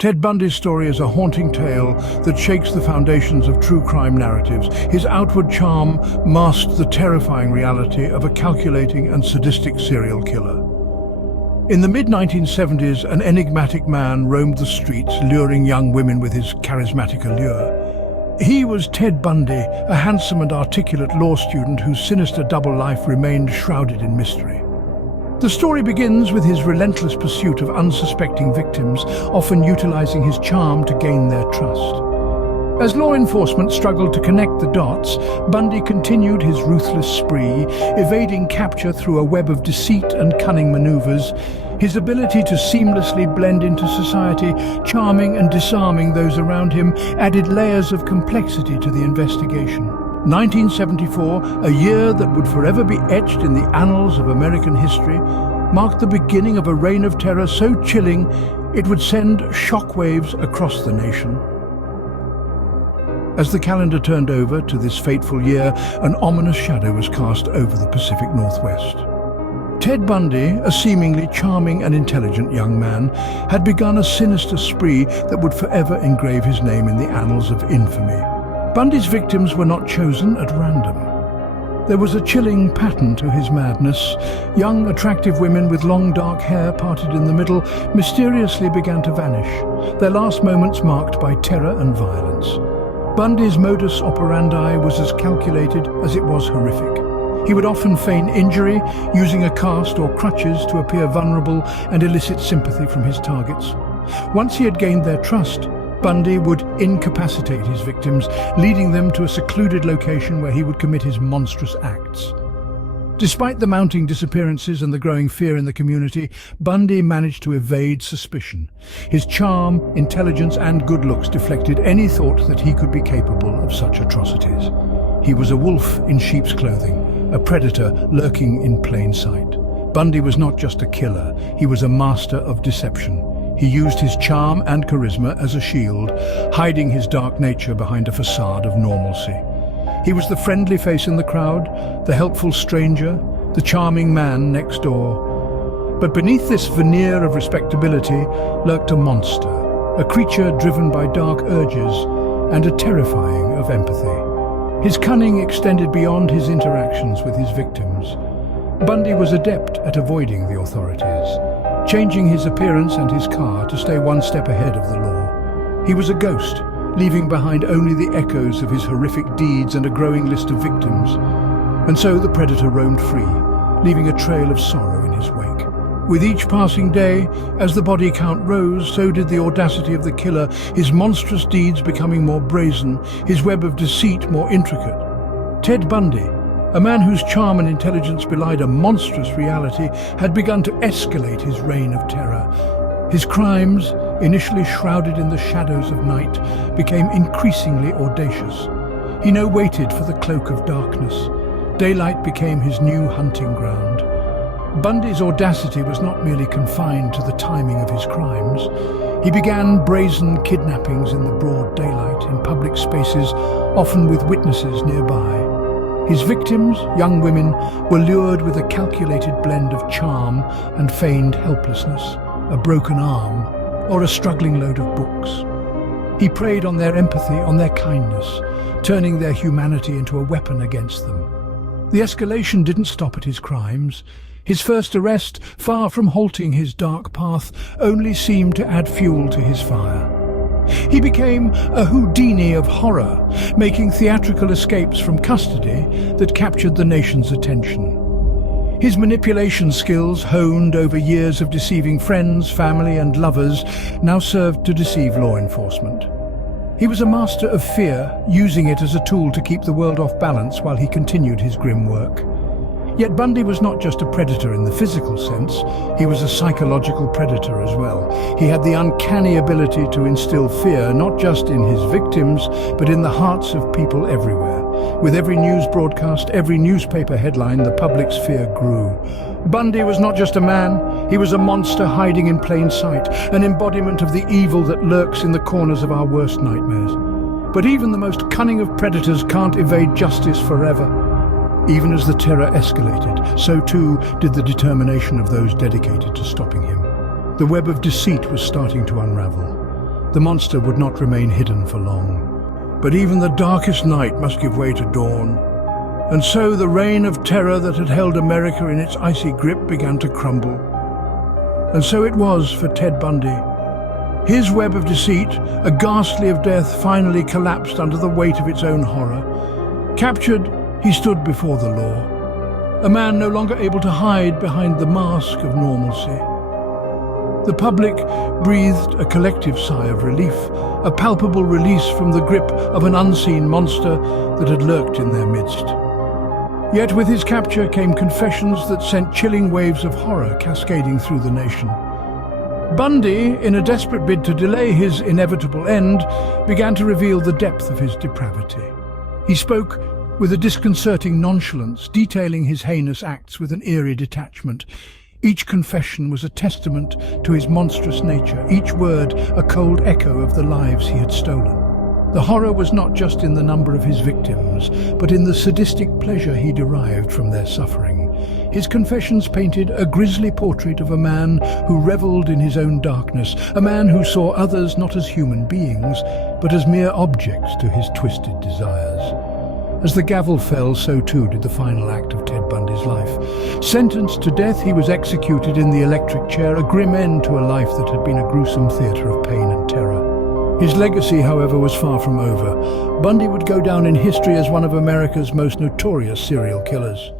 Ted Bundy's story is a haunting tale that shakes the foundations of true crime narratives. His outward charm masked the terrifying reality of a calculating and sadistic serial killer. In the mid-1970s, an enigmatic man roamed the streets, luring young women with his charismatic allure. He was Ted Bundy, a handsome and articulate law student whose sinister double life remained shrouded in mystery. The story begins with his relentless pursuit of unsuspecting victims, often utilizing his charm to gain their trust. As law enforcement struggled to connect the dots, Bundy continued his ruthless spree, evading capture through a web of deceit and cunning maneuvers. His ability to seamlessly blend into society, charming and disarming those around him, added layers of complexity to the investigation. 1974, a year that would forever be etched in the annals of American history, marked the beginning of a reign of terror so chilling it would send shockwaves across the nation. As the calendar turned over to this fateful year, an ominous shadow was cast over the Pacific Northwest. Ted Bundy, a seemingly charming and intelligent young man, had begun a sinister spree that would forever engrave his name in the annals of infamy. Bundy's victims were not chosen at random. There was a chilling pattern to his madness. Young, attractive women with long dark hair parted in the middle mysteriously began to vanish, their last moments marked by terror and violence. Bundy's modus operandi was as calculated as it was horrific. He would often feign injury, using a cast or crutches to appear vulnerable and elicit sympathy from his targets. Once he had gained their trust, Bundy would incapacitate his victims, leading them to a secluded location where he would commit his monstrous acts. Despite the mounting disappearances and the growing fear in the community, Bundy managed to evade suspicion. His charm, intelligence, and good looks deflected any thought that he could be capable of such atrocities. He was a wolf in sheep's clothing, a predator lurking in plain sight. Bundy was not just a killer, he was a master of deception. He used his charm and charisma as a shield, hiding his dark nature behind a facade of normalcy. He was the friendly face in the crowd, the helpful stranger, the charming man next door. But beneath this veneer of respectability lurked a monster, a creature driven by dark urges and a terrifying of empathy. His cunning extended beyond his interactions with his victims. Bundy was adept at avoiding the authorities, changing his appearance and his car to stay one step ahead of the law. He was a ghost, leaving behind only the echoes of his horrific deeds and a growing list of victims. And so the predator roamed free, leaving a trail of sorrow in his wake. With each passing day, as the body count rose, so did the audacity of the killer, his monstrous deeds becoming more brazen, his web of deceit more intricate. Ted Bundy, a man whose charm and intelligence belied a monstrous reality, had begun to escalate his reign of terror. His crimes, initially shrouded in the shadows of night, became increasingly audacious. He now waited for the cloak of darkness. Daylight became his new hunting ground. Bundy's audacity was not merely confined to the timing of his crimes. He began brazen kidnappings in the broad daylight, in public spaces, often with witnesses nearby. His victims, young women, were lured with a calculated blend of charm and feigned helplessness, a broken arm, or a struggling load of books. He preyed on their empathy, on their kindness, turning their humanity into a weapon against them. The escalation didn't stop at his crimes. His first arrest, far from halting his dark path, only seemed to add fuel to his fire. He became a Houdini of horror, making theatrical escapes from custody that captured the nation's attention. His manipulation skills, honed over years of deceiving friends, family, and lovers, now served to deceive law enforcement. He was a master of fear, using it as a tool to keep the world off balance while he continued his grim work. Yet Bundy was not just a predator in the physical sense, he was a psychological predator as well. He had the uncanny ability to instill fear, not just in his victims, but in the hearts of people everywhere. With every news broadcast, every newspaper headline, the public's fear grew. Bundy was not just a man, he was a monster hiding in plain sight, an embodiment of the evil that lurks in the corners of our worst nightmares. But even the most cunning of predators can't evade justice forever. Even as the terror escalated, so too did the determination of those dedicated to stopping him. The web of deceit was starting to unravel. The monster would not remain hidden for long. But even the darkest night must give way to dawn. And so the reign of terror that had held America in its icy grip began to crumble. And so it was for Ted Bundy. His web of deceit, a ghastly of death, finally collapsed under the weight of its own horror. Captured, he stood before the law, a man no longer able to hide behind the mask of normalcy. The public breathed a collective sigh of relief, a palpable release from the grip of an unseen monster that had lurked in their midst. Yet with his capture came confessions that sent chilling waves of horror cascading through the nation. Bundy, in a desperate bid to delay his inevitable end, began to reveal the depth of his depravity. He spoke with a disconcerting nonchalance, detailing his heinous acts with an eerie detachment. Each confession was a testament to his monstrous nature, each word a cold echo of the lives he had stolen. The horror was not just in the number of his victims, but in the sadistic pleasure he derived from their suffering. His confessions painted a grisly portrait of a man who reveled in his own darkness, a man who saw others not as human beings, but as mere objects to his twisted desires. As the gavel fell, so too did the final act of Ted Bundy's life. Sentenced to death, he was executed in the electric chair, a grim end to a life that had been a gruesome theatre of pain and terror. His legacy, however, was far from over. Bundy would go down in history as one of America's most notorious serial killers.